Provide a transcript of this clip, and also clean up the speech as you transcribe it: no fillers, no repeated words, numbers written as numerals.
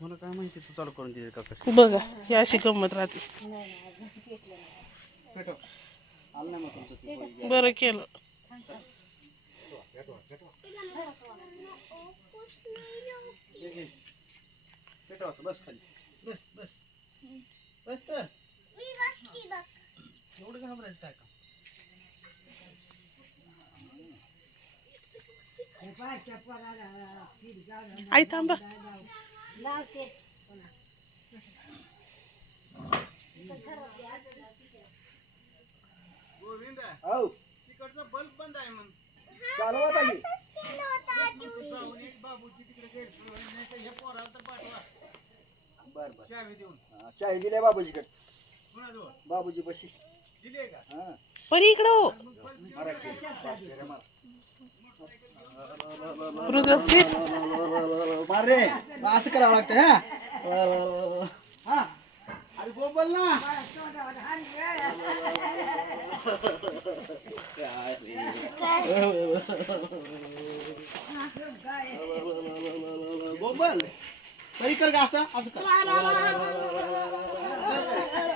मला काय माहिती तू चालू करून दिली का कशी बघा ही अशी गंमत राहते. पेटव आलं नाही मग तुमचं ते पोळी. बरं केलं. पेटव असं बस खाली बस बस बस तर एवढं घाबरायचं काय का आई थांबा. गोविंद तिकडचा बल्ब बंद आहे मग चालवा ताई बाबूची तिकडे गैरसोय नाही तर हे पोराला तर पाठवा. बर बर चावी देऊन चावी दिल्या बाबूजीकडे. कुणाजवळ बाबूजी बशी दिली का हा परी इकडं हो. मारा की पाच फेऱ्या मार. रुद्रपीठ मार रे असं करावं लागतं हा हा अरे बोल ना बोल बरी कर का असं असं कर